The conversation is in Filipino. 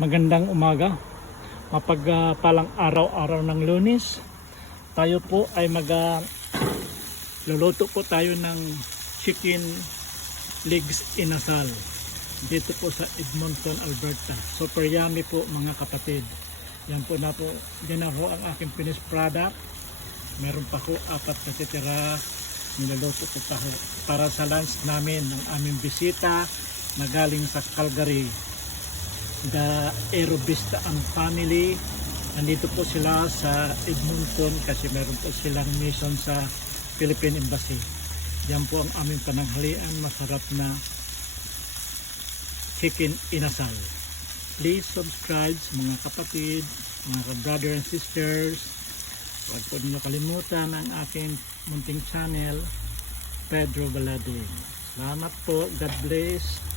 Magandang umaga. Mapagpalang araw-araw ng Lunes. Tayo po ay luluto po tayo ng chicken legs inasal. Dito po sa Edmonton, Alberta. Super yummy po mga kapatid. Yan po na po. Yan na po ang aking finished product. Meron pa po 4 na titira. Niluluto ko pa po para sa lunch namin ng aming bisita na galing sa Calgary. The Aerobista and family. Nandito po sila sa Edmonton kasi meron po silang mission sa Philippine Embassy. Yan po ang aming pananghalian. Masarap na chicken inasal. Please subscribe mga kapatid, mga brother and sisters. Huwag po niyo kalimutan ang aking munting channel, Pedro Balading. Salamat po. God bless.